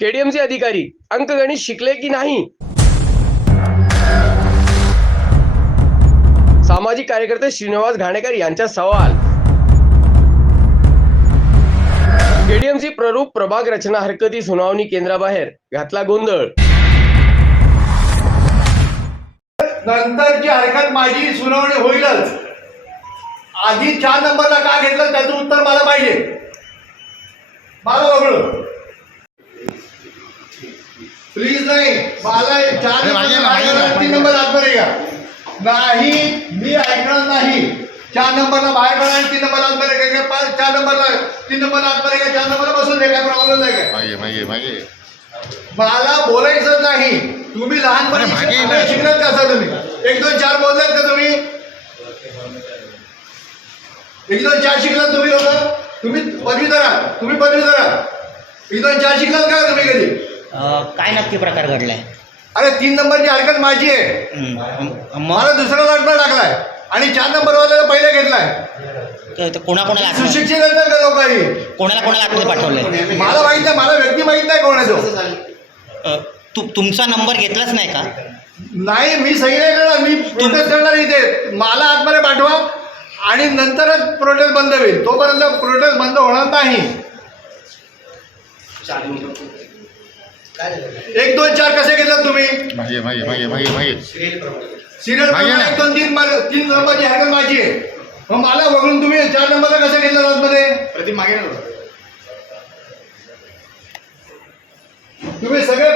केडीएमचे अधिकारी अंकगणित शिकले की नाही? सामाजिक कार्यकर्ते श्रीनिवास घाणेकर यांचा सवाल. केडीएमची प्ररूप प्रभाग रचना हरकती सुनावणी केंद्राबाहेर घातला गोंधळ. नंतरची हरकत माझी सुनावणी होईलच. आधी 4 नंबरला का घेतलं त्याचं उत्तर मला पाहिजे. मला बघलं प्लीज. नाही मला 4 नंबर 3 नंबर आतमध्ये घ्या. नाही मी ऐकणार नाही. 4 नंबरला बाहेर काढा आणि 3 नंबर आतमध्ये घ्या. 4 नंबरला 3 नंबर आतमध्ये घ्या. 4 नंबरला बसून दे. काय प्रॉब्लेम नाही काय. मला बोलायचं नाही. तुम्ही लहानपणी शिकलात का सर? तुम्ही 1 2 4 बोललात का? तुम्ही 1 2 4 शिकलात तुम्ही लोक? तुम्ही पदवीधर आहात. तुम्ही पदवीधर आहात. 1 2 4 शिकलात का तुम्ही कधी? काय नक्की प्रकार घडलाय? अरे 3 नंबरची हरकत माझी आहे. मला दुसरा लाटला टाकलाय आणि 4 नंबर वाल्याला पहिले घेतलाय. कोणाकोणाला सुशिक्षित आहेत का लोकांनी? कोणाला आतमध्ये पाठवलंय? मला माहित नाही. मला व्यक्ती माहित नाही कोण आहे तो. तुमचा नंबर घेतलाच नाही का? नाही मी सही नाही करणार. मी प्रोटेस्ट करणार इथे. मला आतमध्ये पाठवा आणि नंतरच प्रोटेस्ट बंद होईल. तोपर्यंत प्रोटेस्ट बंद होणार नाही. 1 2 4 कसे घेतलात तुम्ही? सिरियल 1 2 3 नंबरची हरकत माझी आहे. मग मला बघून तुम्ही 4 नंबरला कसं घेतलं आतमध्ये? तुम्ही सगळे